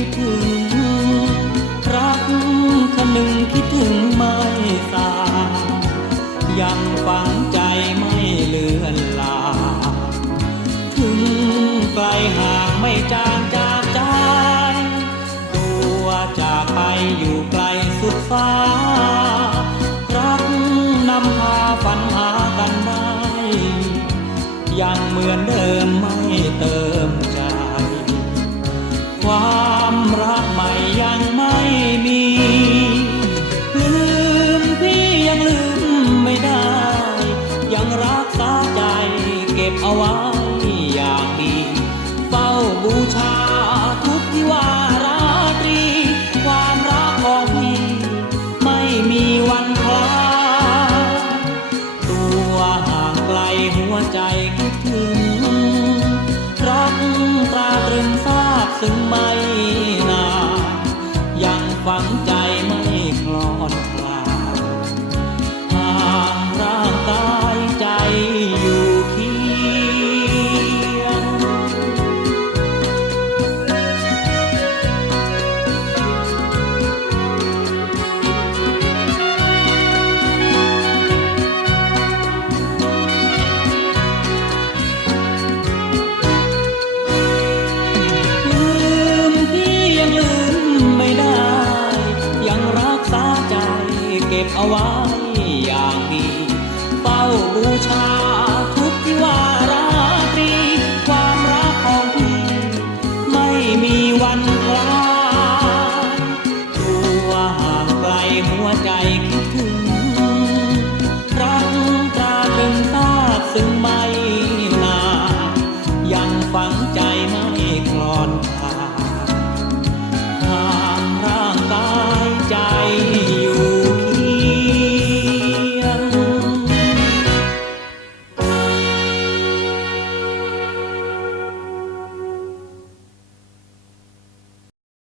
หัวใจคิดถึง รักคนึงคิดถึงไม่สายยังฝังใจไม่เลือนลา ถึงไกลห่างไม่จางจากใจตัวจากไปอยู่ไกลสุดฟ้า รักนำพาฝันหากันได้ ยังเหมือนเดิมไม่เติม ยังไม่มีลืมพี่ยังลืมไม่ได้ ยังรักษาใจเก็บเอาไว้อย่างดีเฝ้าบูชาทุกที่ว่าราตรี ความรักของพี่ไม่มีวันคลาย ตัวห่างไกลหัวใจคิดถึงรักตราตรึงทราบซึ้งไม่ บเอาไว้อย่างดีเฝ้าบูชาทุกที่ว่าราตรีความรักของพี่ไม่มีวันลาตัวห่างไกลหัวใจคิดถึงรักตราตึงทราบซึ่งไม่นานยังฝังใจไม่คลอน